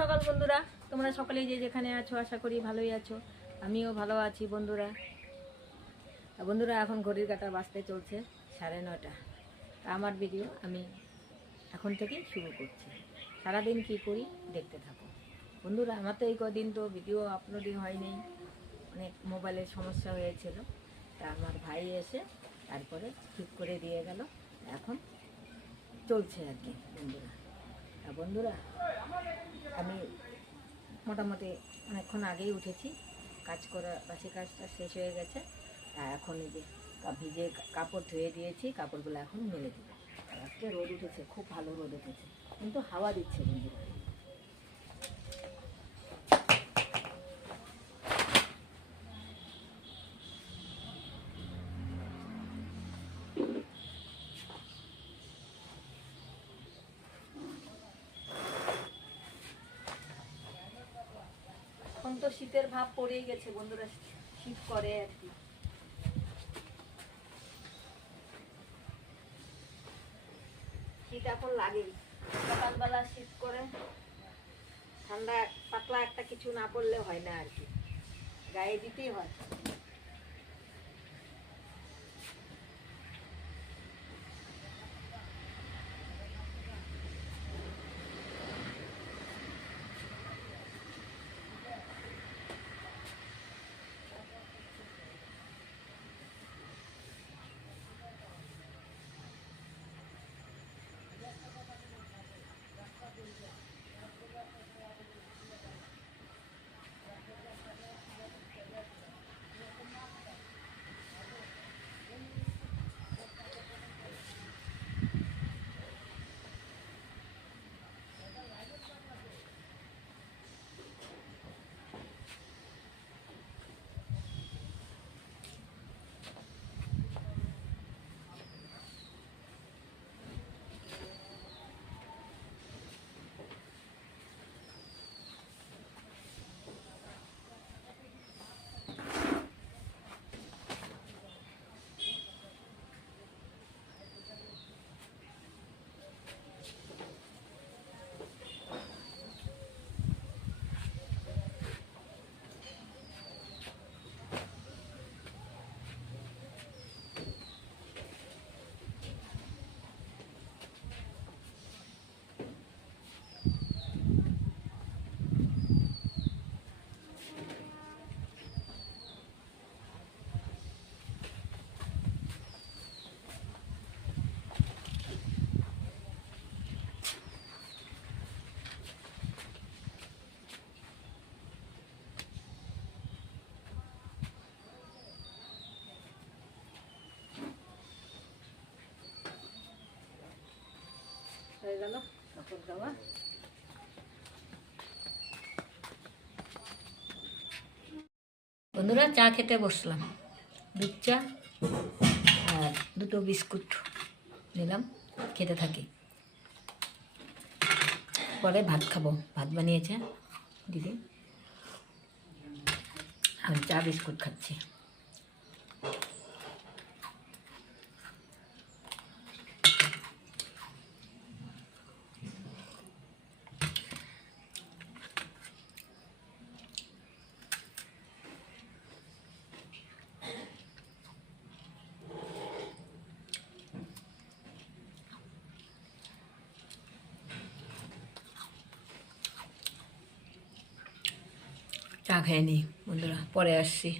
সকাল বন্ধুরা। তোমরা সকলেই যে যেখানে আছো, আশা করি ভালোই আছো। আমিও ভালো আছি বন্ধুরা। বন্ধুরা, এখন ঘড়ির কাটা বাঁচতে চলছে সাড়ে নয়টা। তা আমার ভিডিও আমি এখন থেকেই শুরু করছি। সারাদিন কি করি দেখতে থাকো। বন্ধুরা, আমার তো এই কদিন তো ভিডিও আপলোডিং হয়নি। অনেক মোবাইলের সমস্যা হয়েছিল। তা আমার ভাই এসে তারপরে ঠিক করে দিয়ে গেল। এখন চলছে আর কি বন্ধুরা। তা বন্ধুরা আমি মোটামুটি অনেকক্ষণ আগেই উঠেছি। কাজ করা, বাসি কাজটা শেষ হয়ে গেছে। আর এখন যে ভিজে কাপড় ধুয়ে দিয়েছি, কাপড়গুলো এখন মেলে আর আজকে রোদ উঠেছে, খুব ভালো রোদ উঠেছে। কিন্তু হাওয়া দিচ্ছে বন্ধুরা। এখন তো শীতের ভাব পড়েই গেছে, বন্ধুরা শীত করে আর কি। শীত এখন লাগেই। সকালবেলা শীত করে ঠান্ডা, পাতলা একটা কিছু না পড়লে হয় না আর কি। গায়ে দিতেই হয়। হয়ে গেল। কাপড় দেওয়া। বন্ধুরা, চা খেতে বসলাম। দুধ চা আর দুটো বিস্কুট নিলাম, খেতে থাকি। পরে ভাত খাব। ভাত বানিয়েছে দিদি। আমি চা বিস্কুট খাচ্ছি। চা খেয়ে নি বন্ধুরা, পরে আসছি।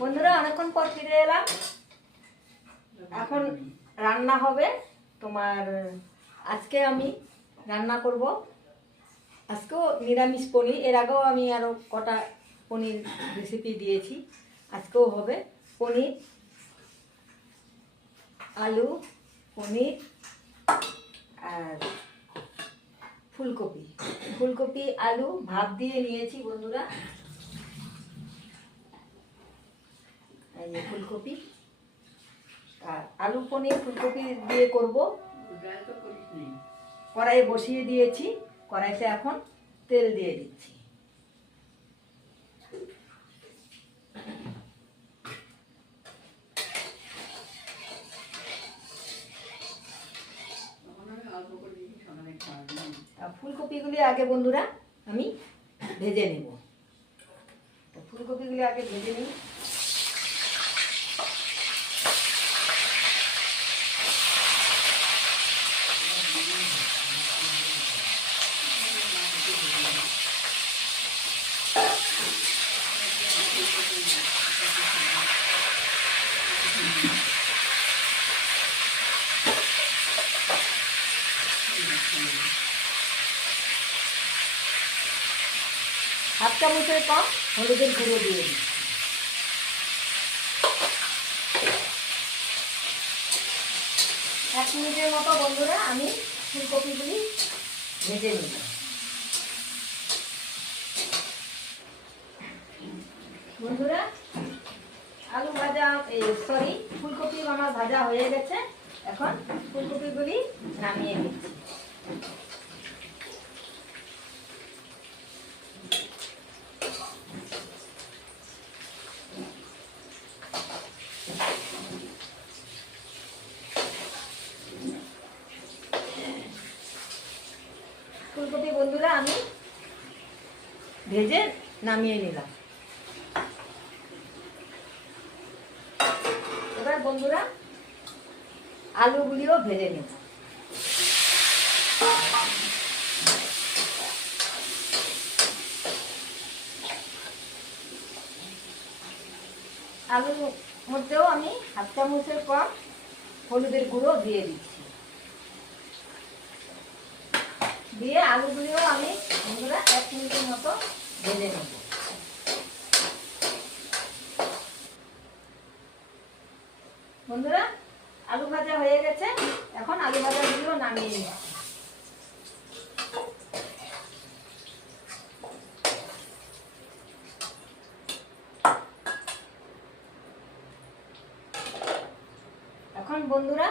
বন্ধুরা, অনেকক্ষণ পর ফিরে এলাম। এখন রান্না হবে। তোমার, আজকে আমি রান্না করব। আজকেও নিরামিষ পনির। এর আগেও আমি আরও কটা পনির রেসিপি দিয়েছি। আজকেও হবে পনির, আলু, পনির আর ফুলকপি। ফুলকপি, আলু, ভাপ দিয়ে নিয়েছি বন্ধুরা। এই ফুলকপি। আর আলু পনির ফুলকপি দিয়ে করব। কড়াই বসিয়ে দিয়েছি। কড়াইতে এখন তেল দিয়ে দিচ্ছি। ফুলকপিগুলি আগে বন্ধুরা আমি ভেজে নেব। ফুলকপিগুলি আগে ভেজে নিই হাফ চামচের কম হলুদের গুঁড়ো দিয়ে দিই। এক মিনিটের মতো বন্ধুরা, আমি ফুলকপিগুলি ভেজে নিব বন্ধুরা, আলু ভাজা এই সরি ফুলকপি আমার ভাজা হয়ে গেছে। এখন ফুলকপিগুলি নামিয়ে নিচ্ছি ফুলকপি বন্ধুরা আমি ভেজে নামিয়ে নিলাম। এবার বন্ধুরা, আলুগুলিও ভেজে নেব আলুর মধ্যেও আমি হাফ চামচের কম হলুদের গুঁড়ো দিয়ে দিচ্ছি। দিয়ে আলুগুলিও আমি বন্ধুরা, এক মিনিটের মতো ভেজে নেব। বন্ধুরা, আলু ভাজা হয়ে গেছে। এখন আলু ভাজাগুলো নামিয়ে নিই। এখন বন্ধুরা,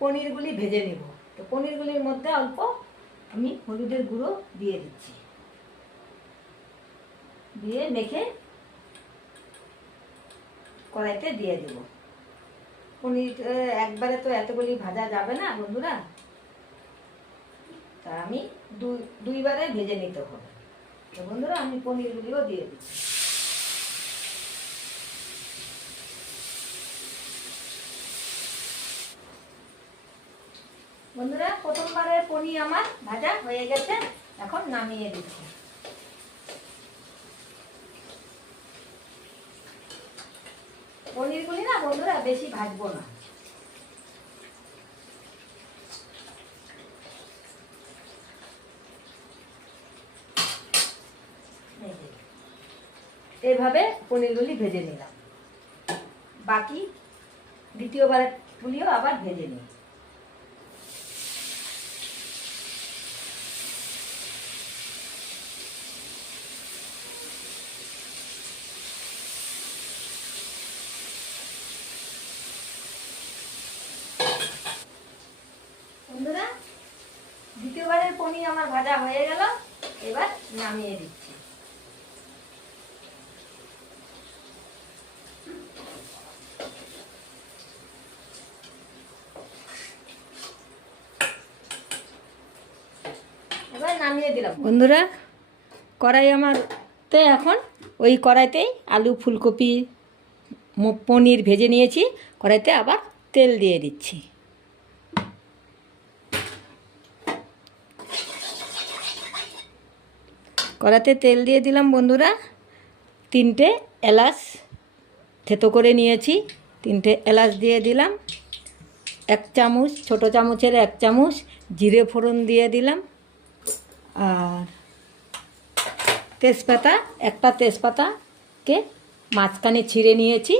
পনিরগুলি ভেজে নেব। তো পনিরগুলির মধ্যে অল্প আমি হলুদের গুঁড়ো দিয়ে দিচ্ছি। দিয়ে মেখে কড়াইতে দিয়ে দেব। পনির একবারে তো এতগুলি ভাজা যাবে না বন্ধুরা? তা আমি দুই, দুইবারে ভেজে নিতে হবে। তো বন্ধুরা, আমি পনিরগুলিও দিয়ে দিচ্ছি। বন্ধুরা, প্রথমবারের পনির আমার ভাজা হয়ে গেছে। এখন নামিয়ে দিচ্ছি পনিরগুলি না বন্ধুরা বেশি ভাজবো না। এইভাবে পনিরগুলি ভেজে নিলাম। বাকি দ্বিতীয়বার পুলিও আবার ভেজে নিই বন্ধুরা দ্বিতীয়বারের পনির আমার ভাজা হয়ে গেল, এবার নামিয়ে দিচ্ছি। বন্ধুরা, কড়াই আমার তে এখন ওই কড়াইতেই আলু, ফুলকপি পনির ভেজে নিয়েছি। কড়াইতে আবার তেল দিয়ে দিচ্ছি। কড়াতে তেল দিয়ে দিলাম বন্ধুরা। তিনটে এলাচ থেতো করে নিয়েছি। তিনটে এলাচ দিয়ে দিলাম। এক চামচ, ছোট চামচের এক চামচ জিরে ফোড়ন দিয়ে দিলাম। আর তেজপাতা, একটা তেজপাতাকে মাঝখানে ছিঁড়ে নিয়েছি।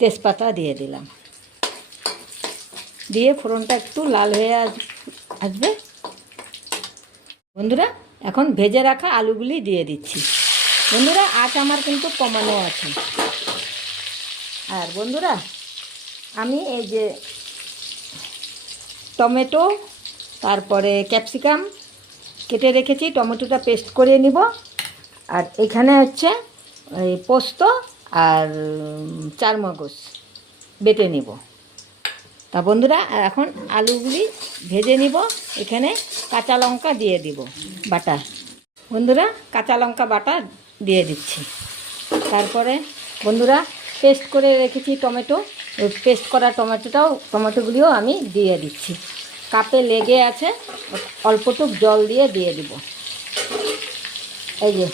তেজপাতা দিয়ে দিলাম। দিয়ে ফোড়নটা একটু লাল হয়ে আসবে। বন্ধুরা এখন ভেজে রাখা আলুগুলি দিয়ে দিচ্ছি। বন্ধুরা, আঁচ আমার কিন্তু কমানো আছে। আর বন্ধুরা, আমি এই যে টমেটো, তারপরে ক্যাপসিকাম কেটে রেখেছি, টমেটোটা পেস্ট করে নিব। আর এখানে হচ্ছে পোস্ত আর চারমগজ বেটে নিব। তা বন্ধুরা, এখন আলুগুলি ভেজে নিব। এখানে কাঁচা লঙ্কা দিয়ে দিব বাটা। বন্ধুরা, কাঁচা লঙ্কা বাটা দিয়ে দিচ্ছি। তারপরে বন্ধুরা, পেস্ট করে রেখেছি টমেটো। পেস্ট করা টমেটোটাও, টমেটোগুলিও আমি দিয়ে দিচ্ছি। কাপে লেগে আছে, অল্পটুক জল দিয়ে দিয়ে দিব। এই যে,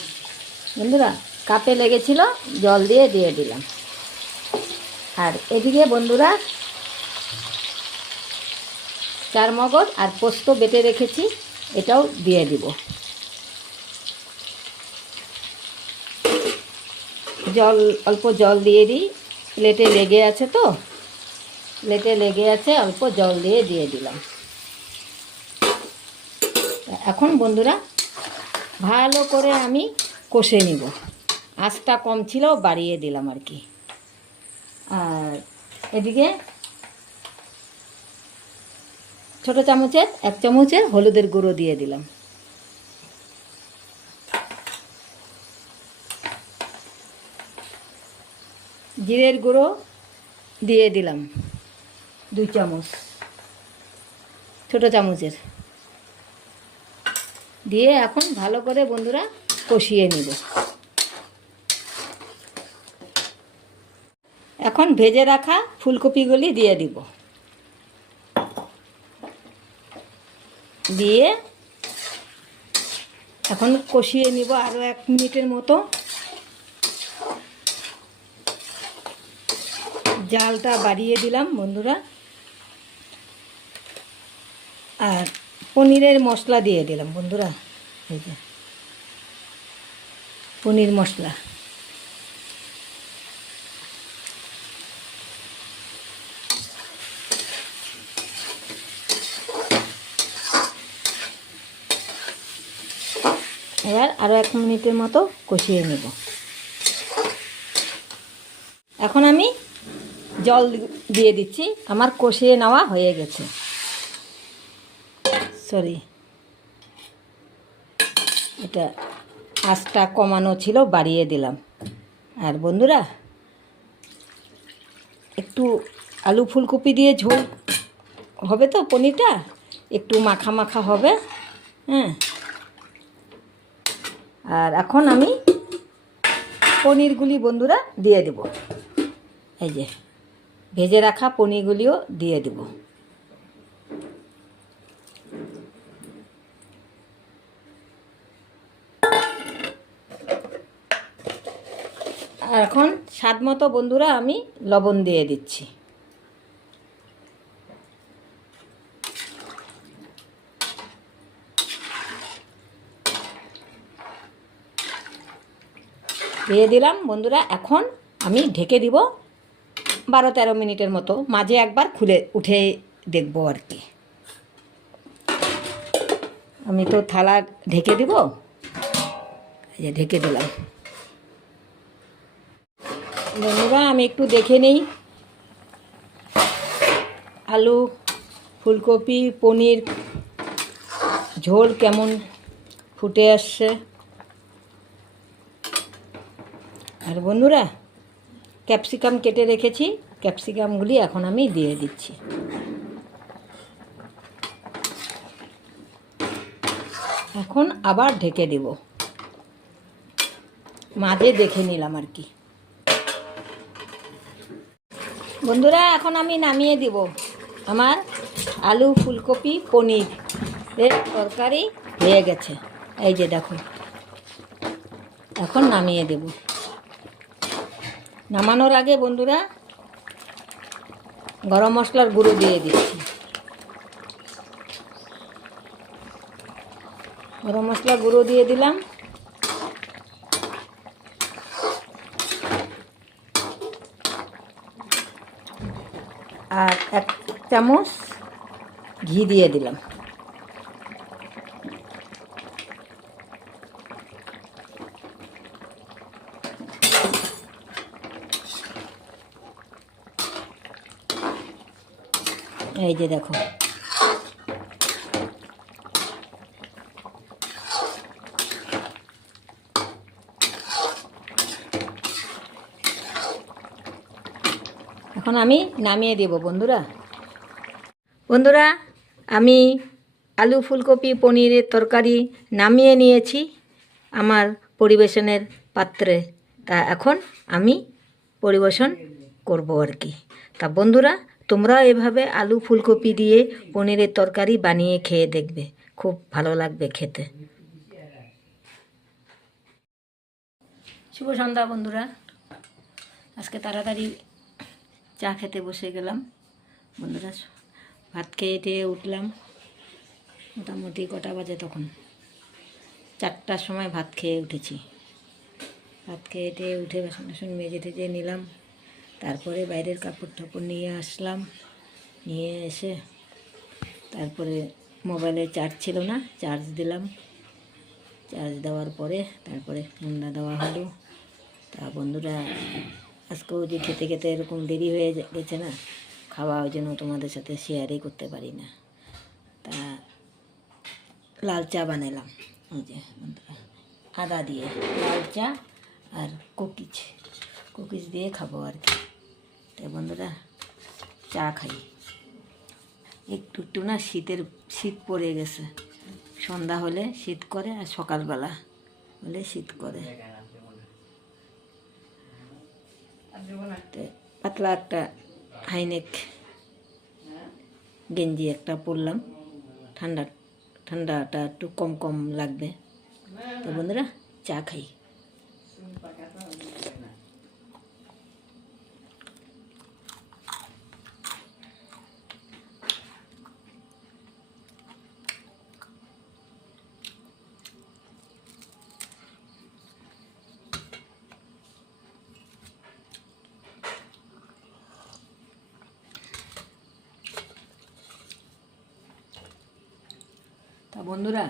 বন্ধুরা, কাপে লেগেছিল, জল দিয়ে দিয়ে দিলাম। আর এদিকে বন্ধুরা চার মগজ আর পোস্ত বেটে রেখেছি, এটাও দিয়ে দিব। জল, অল্প জল দিয়ে দিই। প্লেটে লেগে আছে তো? প্লেটে লেগে আছে, অল্প জল দিয়ে দিয়ে দিলাম। এখন বন্ধুরা, ভালো করে আমি কষে নিব। আঁচটা কম ছিল, বাড়িয়ে দিলাম আর কি। আর এদিকে ছোট চামচের, এক চামচের হলুদের গুঁড়ো দিয়ে দিলাম। জিরের গুঁড়ো দিয়ে দিলাম, দুই চামচ। ছোট চামচের। দিয়ে এখন ভালো করে বন্ধুরা কষিয়ে নিব। এখন ভেজে রাখা ফুলকপিগুলি দিয়ে দিব। দিয়ে এখন কষিয়ে নিব আরও এক মিনিটের মতো। জালটা বাড়িয়ে দিলাম বন্ধুরা। আর পনিরের মশলা দিয়ে দিলাম বন্ধুরা। এই যে, পনির মশলা। এবার আরও এক মিনিটের মতো কষিয়ে নেব। এখন আমি জল দিয়ে দিচ্ছি। আমার কষিয়ে নেওয়া হয়ে গেছে। সরি এটা আঁচটা কমানো ছিল, বাড়িয়ে দিলাম। আর বন্ধুরা, একটু আলু ফুলকপি দিয়ে ঝোল হবে তো পনিরটা? একটু মাখা মাখা হবে। হ্যাঁ। আর এখন আমি পনিরগুলি বন্ধুরা দিয়ে দেব। এই যে, ভেজে রাখা পনিরগুলিও দিয়ে দেব। আর এখন স্বাদ মতো বন্ধুরা আমি লবণ দিয়ে দিচ্ছি। দিয়ে দিলাম। বন্ধুরা, এখন আমি ঢেকে দিব বারো তেরো মিনিটের মতো। মাঝে একবার খুলে উঠে দেখব আর কি। আমি তো থালা ঢেকে দিব। যে ঢেকে দিলাম। বন্ধুরা, আমি একটু দেখে নেই। আলু, ফুলকপি, পনির, ঝোল কেমন ফুটে আসছে? আর বন্ধুরা ক্যাপসিকাম কেটে রেখেছি ক্যাপসিকামগুলি এখন আমি দিয়ে দিচ্ছি। এখন আবার ঢেকে দেব। মাঝে দেখে নিলাম আর কি। বন্ধুরা, এখন আমি নামিয়ে দিব আমার আলু ফুলকপি পনির এর তরকারি। হয়ে গেছে। এই যে দেখো এখন নামিয়ে দেব। নামানোর আগে বন্ধুরা গরম মশলার গুঁড়ো দিয়ে দিচ্ছি। গরম মশলা গুঁড়ো দিয়ে দিলাম। আর এক চামচ ঘি দিয়ে দিলাম। এই যে দেখো। এখন আমি নামিয়ে দেব, বন্ধুরা। বন্ধুরা, আমি আলু ফুলকপি পনিরের তরকারি নামিয়ে নিয়েছি আমার পরিবেশনের পাত্রে। তা এখন আমি পরিবেশন করব আর কি। তা বন্ধুরা তোমরা এভাবে আলু ফুলকপি দিয়ে পনিরের তরকারি বানিয়ে খেয়ে দেখবে। খুব ভালো লাগবে খেতে। শুভ সন্ধ্যা বন্ধুরা। আজকে তাড়াতাড়ি চা খেতে বসে গেলাম। বন্ধুরা, ভাত খেয়ে টেয়ে উঠলাম। মোটামুটি কটা বাজে তখন? চারটার সময় ভাত খেয়ে উঠেছি। ভাত খেয়ে টেয়ে উঠে বাসন টাসন মেজে টেজে নিলাম। তারপরে বাইরের কাপড় টাপড় নিয়ে আসলাম। নিয়ে এসে তারপরে মোবাইলে চার্জ ছিল না চার্জ দিলাম। চার্জ দেওয়ার পরে তারপরে ঠান্ডা দেওয়া হলো। তা বন্ধুরা, আজকেও যে খেতে খেতে এরকম দেরি হয়ে গেছে না খাওয়া ওই জন্য তোমাদের সাথে শেয়ারই করতে পারি না। তা লাল চা বানালাম ওই যে বন্ধুরা, আদা দিয়ে, লাল চা আর কুকিজ। কুকিজ দিয়ে খাব আর কি। তাই বন্ধুরা, চা খাই। একটু একটু না শীতের, শীত পড়ে গেছে। সন্ধ্যা হলে শীত করে আর সকালবেলা হলে শীত করে। পাতলা একটা হাইনেক গেঞ্জি একটা পরলাম। ঠান্ডা, ঠান্ডাটা একটু কম কম লাগবে। তো বন্ধুরা, চা খাই তা বন্ধুরা,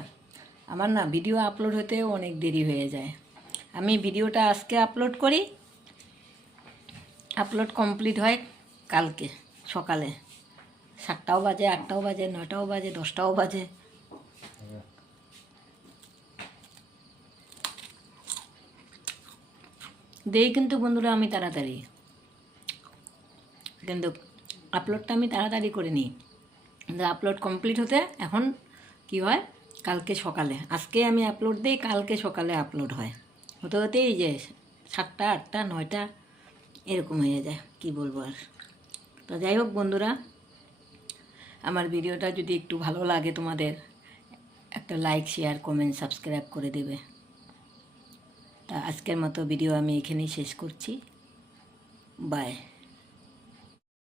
আমার না ভিডিও আপলোড হতে অনেক দেরি হয়ে যায়। আমি ভিডিওটা আজকে আপলোড করি। আপলোড কমপ্লিট হয় কালকে সকালে। সাতটাও বাজে, আটটাও বাজে, নয়টাও বাজে, দশটাও বাজে। দেই কিন্তু বন্ধুরা আমি তাড়াতাড়ি। কিন্তু আপলোডটা আমি তাড়াতাড়ি করে নিই কিন্তু আপলোড কমপ্লিট হতে এখন কি হয়? কালকে সকালে। আজকে আমি আপলোড দিই, কালকে সকালে আপলোড হয়। হতে হতে এই যে সাতটা, আটটা, নয়টা এরকম হয়ে যায়, কি বলব আর। তো যাই হোক বন্ধুরা, আমার ভিডিওটা যদি একটু ভালো লাগে তোমাদের, একটা লাইক শেয়ার কমেন্ট সাবস্ক্রাইব করে দেবে। তা আজকের মতো ভিডিও আমি এখানেই শেষ করছি। বাই